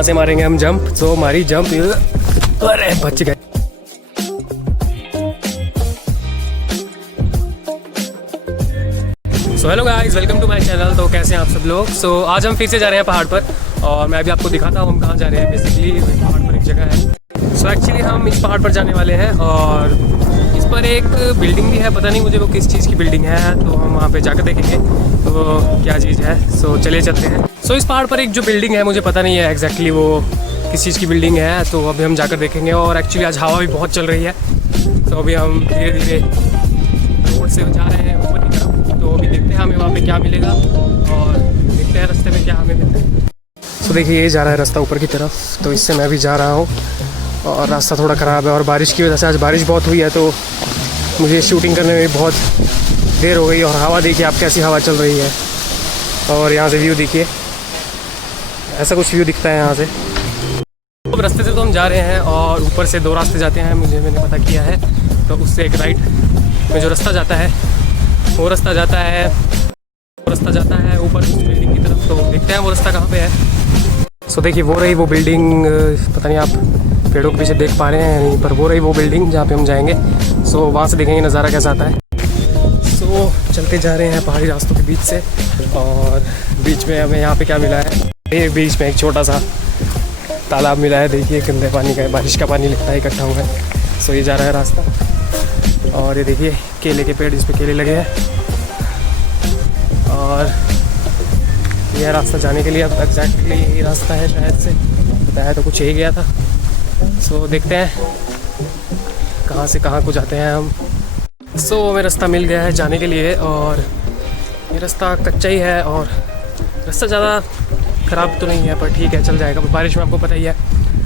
यहाँ से मारेंगे हम जंप। सो मारी जंप, अरे बच गए। So hello guys, welcome to my channel. तो कैसे हैं आप सब लोग। सो आज हम फिर से जा रहे हैं पहाड़ पर और मैं अभी आपको दिखाता हूँ हम कहाँ जा रहे हैं। बेसिकली पहाड़ पर एक जगह है। सो एक्चुअली हम इस पहाड़ पर जाने वाले हैं और इस पर एक बिल्डिंग भी है। पता नहीं मुझे वो किस चीज़ की बिल्डिंग है, तो हम वहाँ पे जाकर देखेंगे तो क्या चीज़ है। सो चले चलते हैं। सो इस पहाड़ पर एक जो बिल्डिंग है, मुझे पता नहीं है एग्जैक्टली वो किस चीज़ की बिल्डिंग है, तो अभी हम जाकर देखेंगे। और एक्चुअली आज हवा भी बहुत चल रही है, तो अभी हम धीरे धीरे रोड से जा रहे हैं ऊपर की तरफ। तो अभी देखते हैं हमें वहाँ पे क्या मिलेगा और देखते हैं रास्ते में क्या हमें मिलता है। तो देखिए ये जा रहा है रास्ता ऊपर की तरफ, तो इससे मैं भी जा रहा हूँ और रास्ता थोड़ा ख़राब है और बारिश की वजह से आज बारिश बहुत हुई है, तो मुझे शूटिंग करने में बहुत देर हो गई। और हवा देखिए आप, कैसी हवा चल रही है। और यहाँ से व्यू देखिए, ऐसा कुछ व्यू दिखता है यहाँ से। अब रास्ते से तो हम जा रहे हैं और ऊपर से दो रास्ते जाते हैं, मैंने पता किया है। तो उससे एक राइट में जो रास्ता जाता है वो रास्ता जाता है ऊपर उस बिल्डिंग की तरफ। तो देखते हैं वो रास्ता कहाँ पे है। सो देखिए वो रही वो बिल्डिंग, पता नहीं आप पेड़ों के पीछे देख पा रहे हैं नहीं, पर वो रही वो बिल्डिंग जहाँ पे हम जाएंगे। सो वहाँ से देखेंगे नज़ारा कैसा आता है। सो चलते जा रहे हैं पहाड़ी रास्तों के बीच से और बीच में हमें यहाँ पे क्या मिला है, ये बीच में एक छोटा सा तालाब मिला है। देखिए गंदे पानी का है, बारिश का पानी लगता है इकट्ठा हुआ है। सो ये जा रहा है रास्ता और ये देखिए केले के पेड़, इस पर केले लगे हैं। और यह रास्ता जाने के लिए अब एग्जैक्टली यही रास्ता है, शायद से बताया तो कुछ यही गया था। सो देखते हैं कहाँ से कहाँ को जाते हैं हम। सो हमें रास्ता मिल गया है जाने के लिए और ये रास्ता कच्चा ही है और रास्ता ज़्यादा ख़राब तो नहीं है, पर ठीक है चल जाएगा। बारिश में आपको पता ही है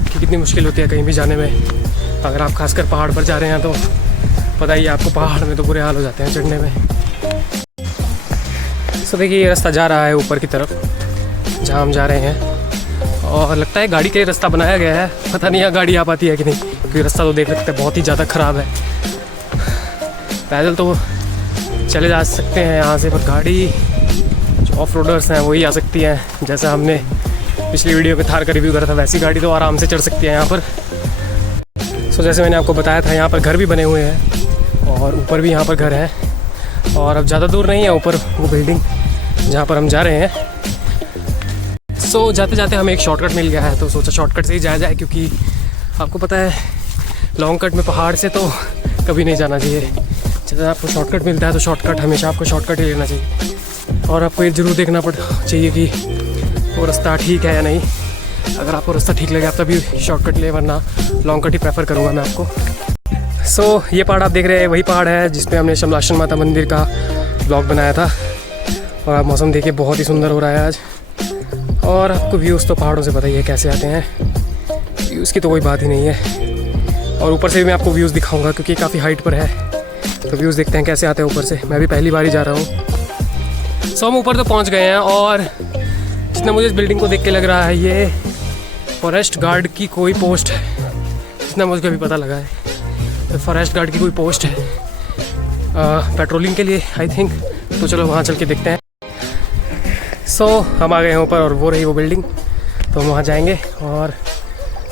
कि कितनी मुश्किल होती है कहीं भी जाने में। अगर आप खासकर पहाड़ पर जा रहे हैं तो पता ही है आपको, पहाड़ में तो बुरे हाल हो जाते हैं चढ़ने में। सो देखिए ये रास्ता जा रहा है ऊपर की तरफ जहाँ हम जा रहे हैं और लगता है गाड़ी के लिए रास्ता बनाया गया है। पता नहीं यहाँ गाड़ी आ पाती है कि नहीं, क्योंकि रास्ता तो देख सकते हैं बहुत ही ज़्यादा ख़राब है। पैदल तो चले जा सकते हैं यहाँ से, पर गाड़ी जो ऑफ रोडर्स हैं वही आ सकती हैं। जैसा हमने पिछली वीडियो पे थार का रिव्यू करा था, वैसी गाड़ी तो आराम से चढ़ सकती है यहाँ पर। सो जैसे मैंने आपको बताया था यहाँ पर घर भी बने हुए हैं और ऊपर भी यहाँ पर घर है। और अब ज़्यादा दूर नहीं है ऊपर वो बिल्डिंग जहाँ पर हम जा रहे हैं। सो जाते जाते हमें एक शॉर्टकट मिल गया है, तो सोचा शॉर्टकट से ही जाया जाए, क्योंकि आपको पता है लॉन्ग कट में पहाड़ से तो कभी नहीं जाना चाहिए। जब आपको शॉर्टकट मिलता है तो शॉर्टकट हमेशा आपको शॉर्टकट ही लेना चाहिए। और आपको ये ज़रूर देखना चाहिए कि वो रास्ता ठीक है या नहीं। अगर आपको रास्ता ठीक लगे आप तभी शॉर्टकट ले, वरना लॉन्ग कट ही प्रेफर करूँगा मैं आपको। सो ये पहाड़ आप देख रहे हैं वही पहाड़ है जिसपे हमने शमलाश्वन माता मंदिर का ब्लॉग बनाया था। और आप मौसम देखिए बहुत ही सुंदर हो रहा है आज। और आपको व्यूज़ तो पहाड़ों से पता ही है कैसे आते हैं, व्यूज़ की तो कोई बात ही नहीं है। और ऊपर से भी मैं आपको व्यूज़ दिखाऊंगा क्योंकि काफ़ी हाइट पर है, तो व्यूज़ देखते हैं कैसे आते हैं ऊपर से। मैं भी पहली बार ही जा रहा हूँ। सो हम ऊपर तो पहुँच गए हैं और जितना मुझे इस बिल्डिंग को देख के लग रहा है ये फॉरेस्ट गार्ड की कोई पोस्ट है, जितना मुझे अभी पता लगा है। तो फॉरेस्ट गार्ड की कोई पोस्ट है पेट्रोलिंग के लिए आई थिंक। तो चलो वहाँ चल के देखते हैं। सो हम आ गए हैं ऊपर और वो रही वो बिल्डिंग, तो हम वहाँ जाएंगे। और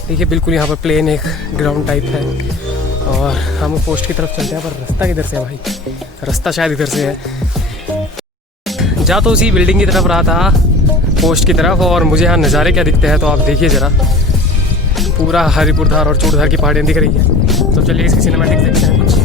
देखिए बिल्कुल यहाँ पर प्लेन एक ग्राउंड टाइप है और हम पोस्ट की तरफ चलते हैं। पर रास्ता किधर से है भाई, रास्ता शायद इधर से है। जा तो उसी बिल्डिंग की तरफ रहा था, पोस्ट की तरफ। और मुझे यहाँ नज़ारे क्या दिखते हैं तो आप देखिए ज़रा, पूरा हरिपुरधार और चूड़धार की पहाड़ियाँ दिख रही है। तो चलिए इसकी सिनेमैटिक देखते हैं कुछ।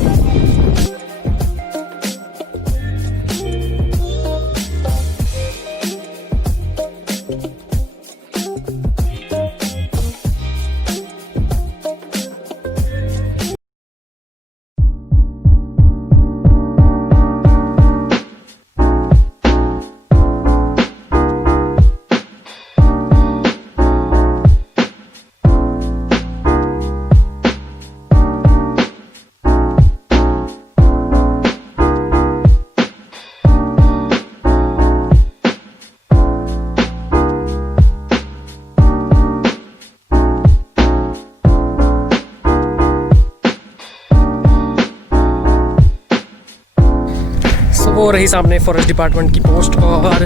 वो रही सामने फॉरेस्ट डिपार्टमेंट की पोस्ट। और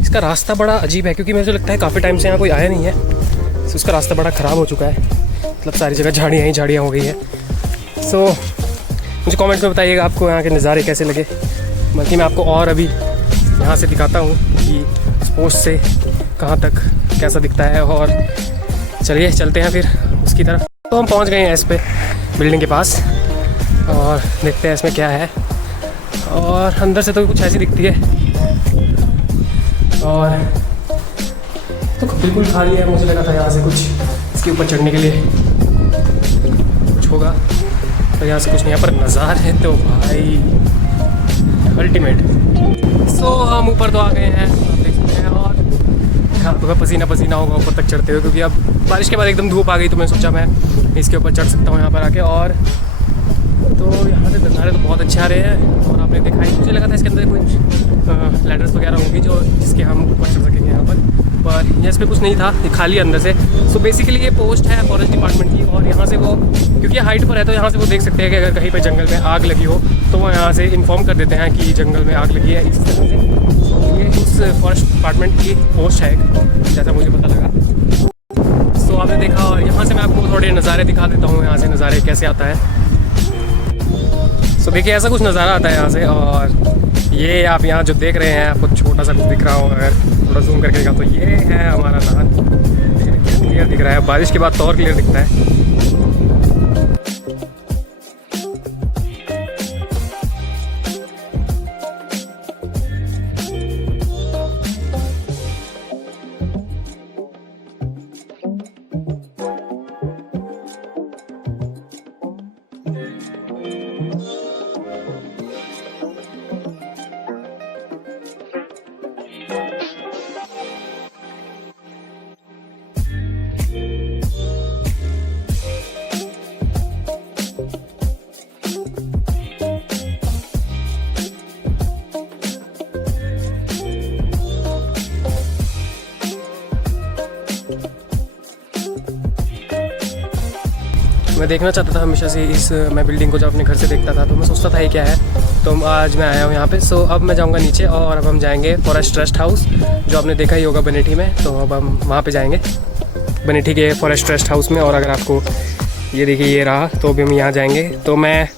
इसका रास्ता बड़ा अजीब है क्योंकि मुझे लगता है काफ़ी टाइम से यहाँ कोई आया नहीं है। सो उसका रास्ता बड़ा ख़राब हो चुका है, मतलब सारी जगह झाड़ियाँ ही झाड़ियाँ हो गई है। सो मुझे कमेंट में बताइएगा आपको यहाँ के नज़ारे कैसे लगे। बल्कि मैं आपको और अभी यहाँ से दिखाता हूँ कि पोस्ट से कहाँ तक कैसा दिखता है। और चलिए चलते हैं फिर उसकी तरफ। तो हम पहुँच गए हैं इस पे बिल्डिंग के पास और देखते हैं इसमें क्या है। और अंदर से तो कुछ ऐसी दिखती है और तो बिल्कुल खाली है। मुझे लगा था यहाँ से कुछ इसके ऊपर चढ़ने के लिए कुछ होगा, तो यहाँ से कुछ नहीं। यहाँ पर नज़ारे है तो भाई अल्टीमेट। सो हम ऊपर तो आ गए हैं, आप देख सकते हैं। और यहाँ तो पसीना पसीना होगा ऊपर तक चढ़ते हुए, क्योंकि अब बारिश के बाद एकदम धूप आ गई। तो मैं सोचा मैं इसके ऊपर चढ़ सकता हूँ यहाँ पर आके। और तो यहाँ से नज़ारे तो बहुत अच्छे आ रहे हैं। और आपने देखा ही, मुझे लगा था इसके अंदर कुछ लैडर्स वगैरह होंगी जो जिसके हम ऊपर चढ़ सकेंगे यहाँ पर यहाँ इस पर कुछ नहीं था, ये खाली अंदर से। सो बेसिकली ये पोस्ट है फॉरेस्ट डिपार्टमेंट की। और यहाँ से वो, क्योंकि हाइट पर है, तो यहाँ से वो देख सकते हैं कि अगर कहीं पर जंगल में आग लगी हो तो वो यहाँ से इन्फॉर्म कर देते हैं कि जंगल में आग लगी है इस तरह से। तो ये उस फॉरेस्ट डिपार्टमेंट की पोस्ट है जैसा मुझे पता लगा। सो आपने देखा। और यहाँ से मैं आपको थोड़े नज़ारे दिखा देता हूँ, यहाँ से नज़ारे कैसे आता है। सो देखिए ऐसा कुछ नज़ारा आता है यहाँ से। और ये आप यहाँ जो देख रहे हैं, आपको छोटा सा कुछ दिख रहा हो, अगर थोड़ा जूम करके दिखा तो ये है हमारा नान। क्लियर दिख रहा है, बारिश के बाद तो और क्लियर दिखता है। मैं देखना चाहता था हमेशा से मैं बिल्डिंग को जब अपने घर से देखता था तो मैं सोचता था ये क्या है। तो आज मैं आया हूँ यहाँ पे। सो अब मैं जाऊँगा नीचे और अब हम जाएंगे फॉरेस्ट रेस्ट हाउस, जो आपने देखा ही होगा बनेठी में। तो अब हम वहाँ पे जाएंगे बनेठी के फॉरेस्ट रेस्ट हाउस में। और अगर आपको ये देखिए ये रहा, तो अभी हम यहाँ जाएंगे। तो मैं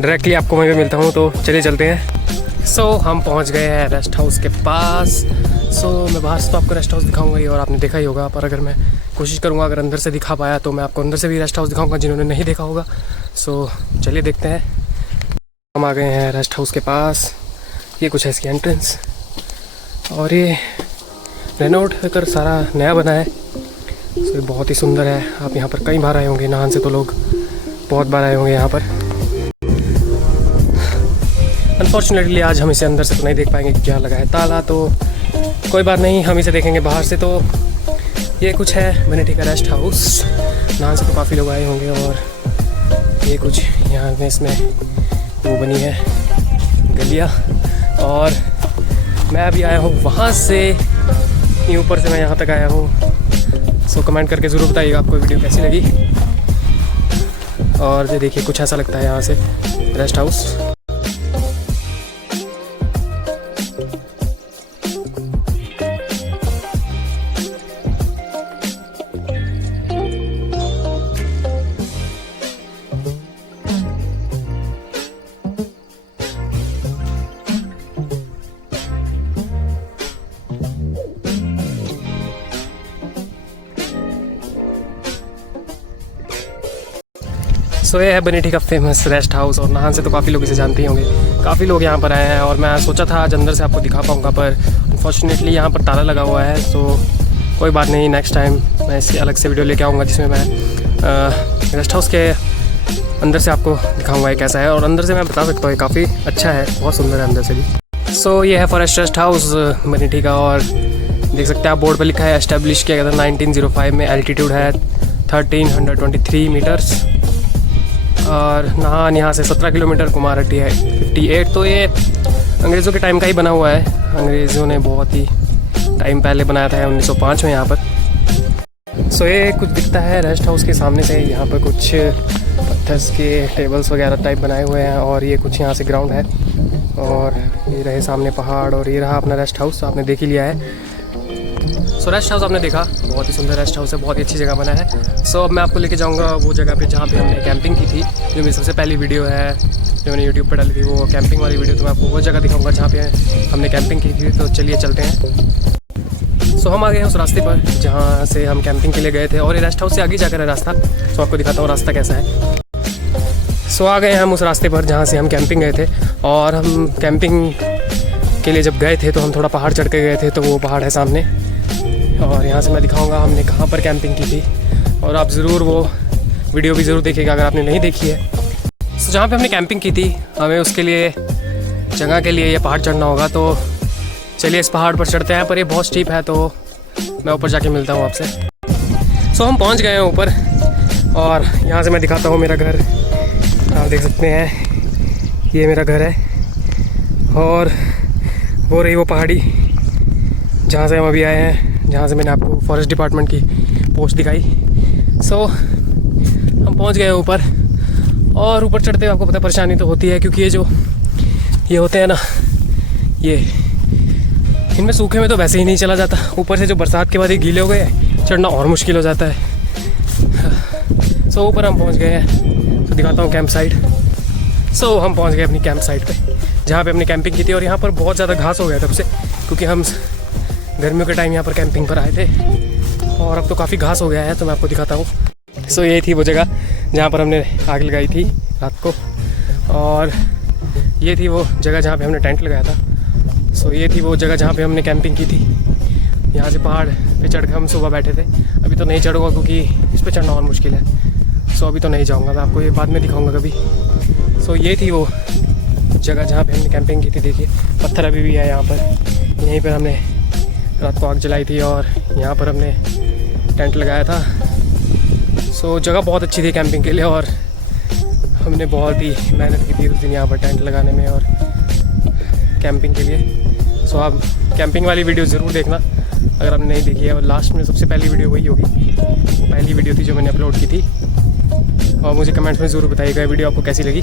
डायरेक्टली आपको वहीं पर मिलता हूँ, तो चलिए चलते हैं। सो हम पहुँच गए हैं रेस्ट हाउस के पास। सो मैं बाहर से तो आपको रेस्ट हाउस दिखाऊंगा ही, और आपने देखा ही होगा। पर अगर मैं कोशिश करूंगा, अगर अंदर से दिखा पाया तो मैं आपको अंदर से भी रेस्ट हाउस दिखाऊंगा जिन्होंने नहीं देखा होगा। सो चलिए देखते हैं। हम आ गए हैं रेस्ट हाउस के पास। ये कुछ है इसकी एंट्रेंस। और ये रेनोवेट होकर सारा नया बना है। सो बहुत ही सुंदर है। आप यहाँ पर कई बार आए होंगे, नाहन से तो लोग बहुत बार आए होंगे यहाँ पर। अनफॉर्चुनेटली आज हम इसे अंदर से तो नहीं देख पाएंगे क्योंकि यहाँ लगा है ताला। तो कोई बात नहीं, हम इसे देखेंगे बाहर से। तो ये कुछ है बनेठी का रेस्ट हाउस। नाहन से तो काफ़ी लोग आए होंगे। और ये कुछ यहाँ में इसमें वो बनी है गलियाँ। और मैं अभी आया हूँ वहाँ से, ऊपर से मैं यहाँ तक आया हूँ। सो कमेंट करके ज़रूर बताइएगा आपको वीडियो कैसी लगी। और ये देखिए कुछ ऐसा लगता है यहाँ से रेस्ट हाउस। सो ये है बनेठी का फेमस रेस्ट हाउस। और नाहन से तो काफ़ी लोग इसे जानते ही होंगे, काफ़ी लोग यहाँ पर आए हैं। और मैं सोचा था आज अंदर से आपको दिखा पाऊँगा, पर अनफॉर्चुनेटली यहाँ पर ताला लगा हुआ है। तो कोई बात नहीं, नेक्स्ट टाइम मैं इसकी अलग से वीडियो लेके आऊँगा जिसमें मैं रेस्ट हाउस के अंदर से आपको दिखाऊँगा ये कैसा है। और अंदर से मैं बता सकता हूँ ये काफ़ी अच्छा है, बहुत सुंदर है अंदर से भी। सो ये है फॉरेस्ट रेस्ट हाउस बनेठी का। और देख सकते हैं आप बोर्ड पर लिखा है एस्टेब्लिश किया गया था 1905 में। एल्टीट्यूड है 1323 मीटर्स। और नाहन यहाँ से 17 किलोमीटर, कुमारहट्टी है 58। तो ये अंग्रेज़ों के टाइम का ही बना हुआ है। अंग्रेज़ों ने बहुत ही टाइम पहले बनाया था 1905 में यहाँ पर। सो ये कुछ दिखता है रेस्ट हाउस के सामने से। यहाँ पर कुछ पत्थर्स के टेबल्स वगैरह टाइप बनाए हुए हैं। और ये कुछ यहाँ से ग्राउंड है। और ये रहे सामने पहाड़, और ये रहा अपना रेस्ट हाउस, आपने देख ही लिया है। सो रेस्ट हाउस आपने देखा, बहुत ही सुंदर रेस्ट हाउस है, बहुत ही अच्छी जगह बना है। सो अब मैं आपको लेके जाऊंगा वो जगह पे जहाँ पे हमने कैंपिंग की थी, जो मेरी सबसे पहली वीडियो है जो मैंने यूट्यूब पर डाली थी, वो कैंपिंग वाली वीडियो। तो मैं आपको वो जगह दिखाऊंगा जहाँ पे हमने कैंपिंग की थी। तो चलिए चलते हैं। सो हम आ गए हैं उस रास्ते पर जहाँ से हम कैंपिंग के लिए गए थे, और ये रेस्ट हाउस से आगे जाकर है रास्ता। सो आपको दिखाता हूँ रास्ता कैसा है। सो आ गए हैं हम उस रास्ते पर जहाँ से हम कैंपिंग गए थे, और हम कैंपिंग के लिए जब गए थे तो हम थोड़ा पहाड़ चढ़ के गए थे, तो वो पहाड़ है सामने, और यहाँ से मैं दिखाऊंगा हमने कहाँ पर कैंपिंग की थी। और आप ज़रूर वो वीडियो भी ज़रूर देखिएगा अगर आपने नहीं देखी है। सो जहाँ पे हमने कैंपिंग की थी, हमें उसके लिए जगह के लिए ये पहाड़ चढ़ना होगा। तो चलिए इस पहाड़ पर चढ़ते हैं, पर ये बहुत स्टीप है, तो मैं ऊपर जाके मिलता हूँ आपसे। सो हम पहुँच गए हैं ऊपर, और यहाँ से मैं दिखाता हूँ मेरा घर। आप देख सकते हैं ये मेरा घर है, और वो रही वो पहाड़ी जहाँ से हम अभी आए हैं, जहाँ से मैंने आपको फॉरेस्ट डिपार्टमेंट की पोस्ट दिखाई। सो हम पहुँच गए ऊपर, और ऊपर चढ़ते हुए आपको पता परेशानी तो होती है, क्योंकि ये होते हैं ना, ये इनमें सूखे में तो वैसे ही नहीं चला जाता, ऊपर से जो बरसात के बाद ये गीले हो गए चढ़ना और मुश्किल हो जाता है। सो ऊपर हम पहुँच गए हैं, तो दिखाता हूँ कैंप साइट। सो हम पहुँच गए अपनी कैंप साइट पे जहाँ पे हमने कैंपिंग की थी, और यहाँ पर बहुत ज़्यादा घास हो गया तब से, क्योंकि हम गर्मियों के टाइम यहाँ पर कैंपिंग पर आए थे, और अब तो काफ़ी घास हो गया है। तो मैं आपको दिखाता हूँ। सो ये थी वो जगह जहाँ पर हमने आग लगाई थी रात को, और ये थी वो जगह जहाँ पे हमने टेंट लगाया था। सो ये थी वो जगह जहाँ पे हमने कैंपिंग की थी। यहाँ से पहाड़ पे चढ़ के हम सुबह बैठे थे। अभी तो नहीं चढ़ूँगा क्योंकि इस पर चढ़ना और मुश्किल है। सो अभी तो नहीं जाऊँगा, मैं आपको ये बाद में दिखाऊँगा कभी। सो ये थी वो जगह जहाँ पे हमने कैंपिंग की थी। देखिए पत्थर अभी भी है यहाँ पर, यहीं पर हमने रात को आग जलाई थी, और यहाँ पर हमने टेंट लगाया था। सो जगह बहुत अच्छी थी कैंपिंग के लिए, और हमने बहुत ही मेहनत की थी उस दिन यहाँ पर टेंट लगाने में और कैंपिंग के लिए। सो आप कैंपिंग वाली वीडियो ज़रूर देखना अगर आपने नहीं देखी है, और लास्ट में सबसे पहली वीडियो वही होगी, वो पहली वीडियो थी जो मैंने अपलोड की थी। और मुझे कमेंट्स में ज़रूर बताइएगा वीडियो आपको कैसी लगी।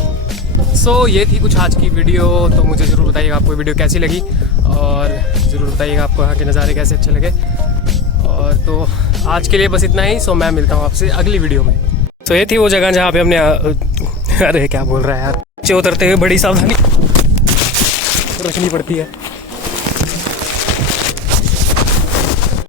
सो ये थी कुछ आज की वीडियो, तो मुझे ज़रूर बताइएगा आपको वीडियो कैसी लगी, और ज़रूर बताइएगा आपको यहाँ के नज़ारे कैसे अच्छे लगे। और तो आज के लिए बस इतना ही। सो मैं मिलता हूँ आपसे अगली वीडियो में। तो ये थी वो जगह जहाँ पे हमने अरे क्या बोल रहा है यार, नीचे उतरते हुए बड़ी सावधानी रखनी पड़ती है।